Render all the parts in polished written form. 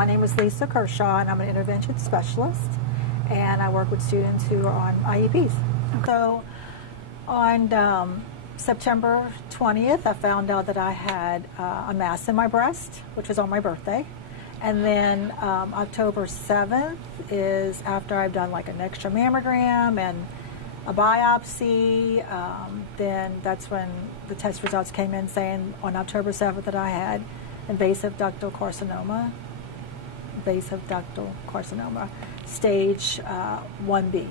My name is Lisa Kershaw, and I'm an intervention specialist, and I work with students who are on IEPs. So on September 20th, I found out that I had a mass in my breast, which was on my birthday. And then October 7th is after I've done like an extra mammogram and a biopsy. Then that's when the test results came in saying on October 7th that I had invasive ductal carcinoma, stage 1B.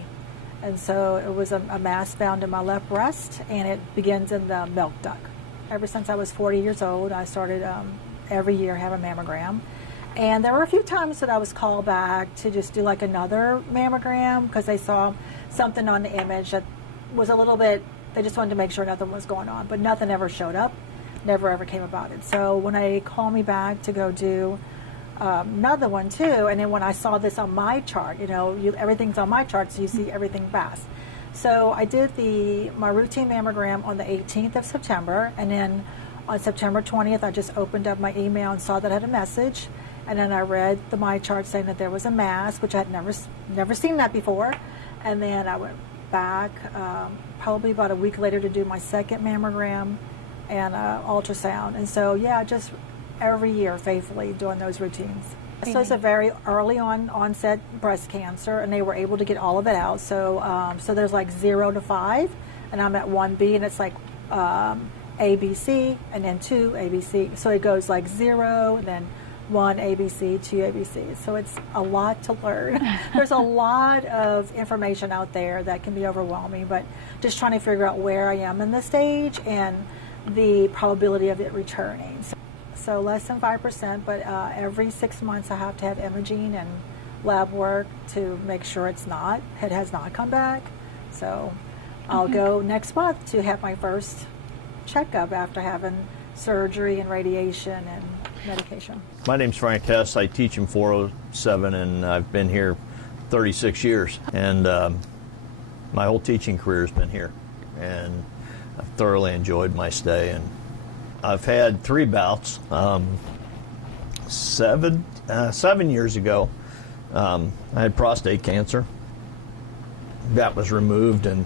And so it was a mass found in my left breast, and it begins in the milk duct. Ever since I was 40 years old, I started every year have a mammogram. And there were a few times that I was called back to just do like another mammogram because they saw something on the image that was a little bit, they just wanted to make sure nothing was going on, but nothing ever showed up, never ever came about it. So when they called me back to go do another one too, and then when I saw this on my chart, everything's on my chart, so you see everything fast. So I did my routine mammogram on the 18th of September, and then on September 20th, I just opened up my email and saw that I had a message, and then I read my chart saying that there was a mass, which I had never seen that before, and then I went back probably about a week later to do my second mammogram and ultrasound, and so yeah, just every year faithfully doing those routines. So it's a very early onset breast cancer, and they were able to get all of it out. So so there's like 0 to 5, and I'm at 1B, and it's like ABC, and then 2 ABC. So it goes like 0, and then 1 ABC, 2 ABC. So it's a lot to learn. There's a lot of information out there that can be overwhelming, but just trying to figure out where I am in the stage and the probability of it returning. So less than 5%, but every 6 months I have to have imaging and lab work to make sure it has not come back. So I'll go next month to have my first checkup after having surgery and radiation and medication. My name's Frank Hess. I teach in 407, and I've been here 36 years. And my whole teaching career has been here, and I've thoroughly enjoyed my stay. And I've had 3 bouts. 7 years ago, I had prostate cancer. That was removed and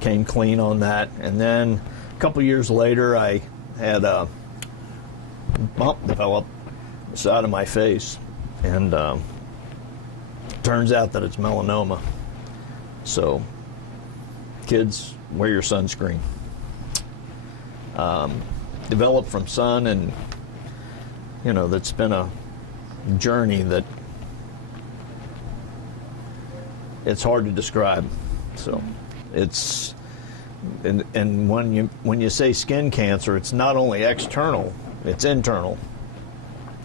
came clean on that. And then a couple years later, I had a bump develop the side of my face, and turns out that it's melanoma. So, kids, wear your sunscreen. Developed from sun, and that's been a journey that it's hard to describe. So it's and when you say skin cancer, it's not only external, it's internal,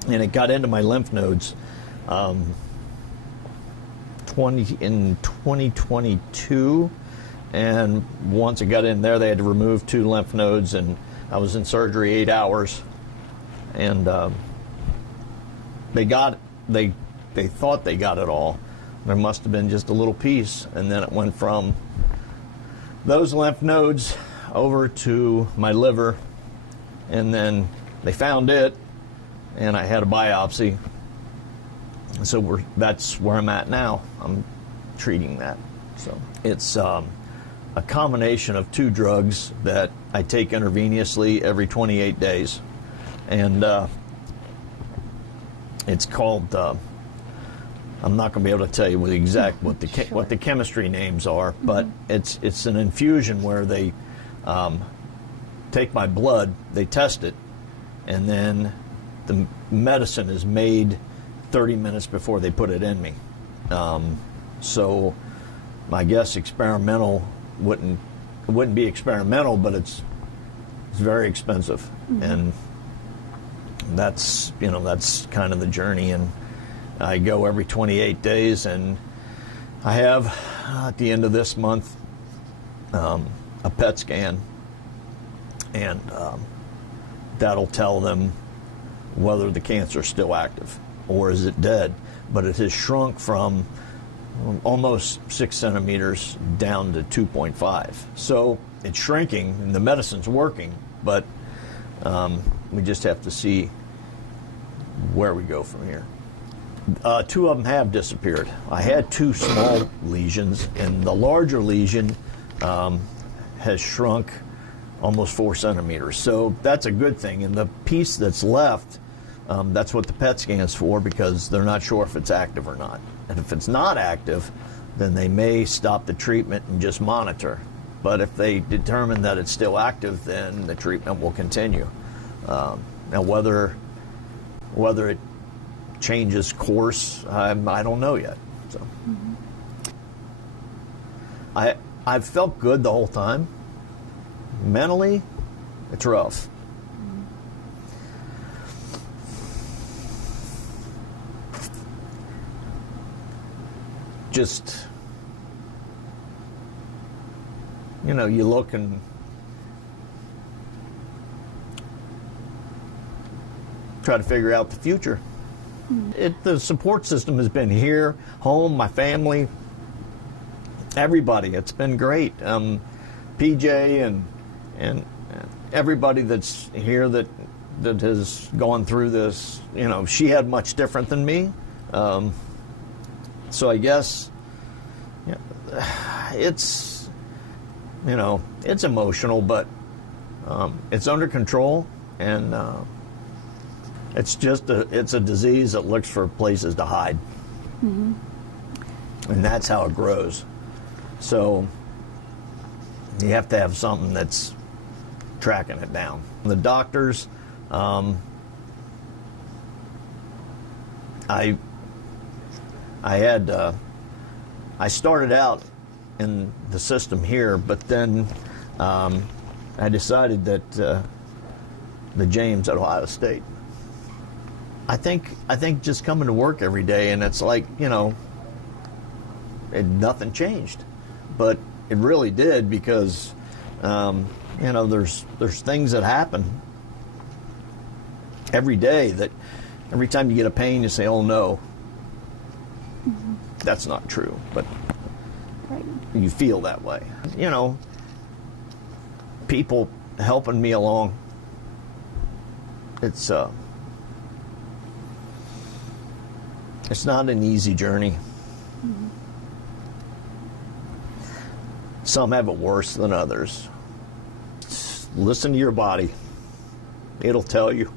and it got into my lymph nodes in 2022, and once it got in there, they had to remove 2 lymph nodes, and I was in surgery 8 hours, and they thought they got it all. There must have been just a little piece, and then it went from those lymph nodes over to my liver, and then they found it, and I had a biopsy. So that's where I'm at now. I'm treating that. So it's a combination of 2 drugs that I take intravenously every 28 days, and it's called. I'm not going to be able to tell you what the chemistry names are, but it's an infusion where they take my blood, they test it, and then the medicine is made 30 minutes before they put it in me. So I guess experimental wouldn't be experimental, but it's very expensive, and that's kind of the journey. And I go every 28 days, and I have at the end of this month a PET scan, and that'll tell them whether the cancer is still active or is it dead. But it has shrunk from almost 6 centimeters down to 2.5. So it's shrinking, and the medicine's working, but we just have to see where we go from here. Two of them have disappeared. I had two small lesions, and the larger lesion has shrunk almost 4 centimeters. So that's a good thing. And the piece that's left, that's what the PET scan's for, because they're not sure if it's active or not. And if it's not active, then they may stop the treatment and just monitor. But if they determine that it's still active, then the treatment will continue. Now, whether it changes course, I don't know yet. So, I've felt good the whole time. Mentally, it's rough. Just, you know, you look and try to figure out the future. The support system has been here, home, my family, everybody. It's been great. PJ and everybody that's here that has gone through this, you know, she had much different than me. So I guess it's, you know, it's emotional, but it's under control, and it's a disease that looks for places to hide, and that's how it grows. So you have to have something that's tracking it down. The doctors, I started out in the system here, but then I decided that the James at Ohio State. I think just coming to work every day, and it's like, you know, nothing changed, but it really did, because you know, there's things that happen every day that every time you get a pain, you say, "Oh no." That's not true, but you feel that way. You know, people helping me along. It's not an easy journey. Some have it worse than others. Just listen to your body. It'll tell you.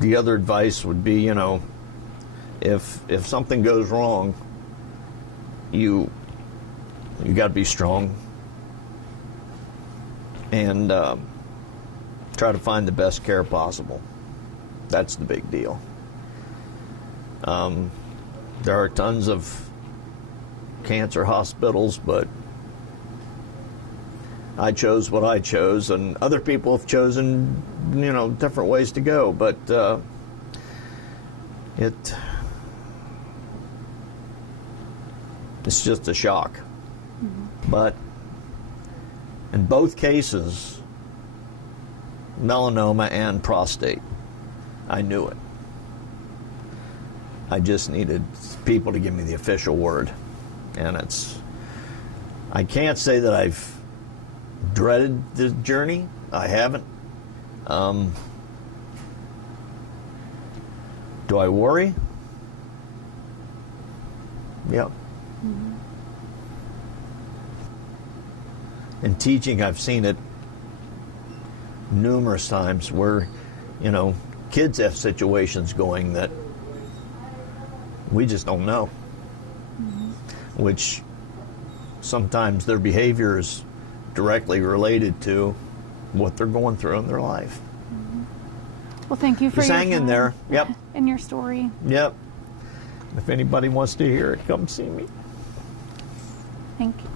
The other advice would be, you know, if something goes wrong, you got to be strong and try to find the best care possible. That's the big deal. There are tons of cancer hospitals, but I chose what I chose, and other people have chosen, you know, different ways to go, but it's just a shock. But in both cases, melanoma and prostate, I knew it. I just needed people to give me the official word, and I can't say that I've dreaded the journey. I haven't. Do I worry? Yep. In teaching, I've seen it numerous times where, you know, kids have situations going that we just don't know, which sometimes their behavior is directly related to what they're going through in their life. Well, thank you for Just your hang in time there. Yep. and your story. Yep. If anybody wants to hear it, come see me. Thank you.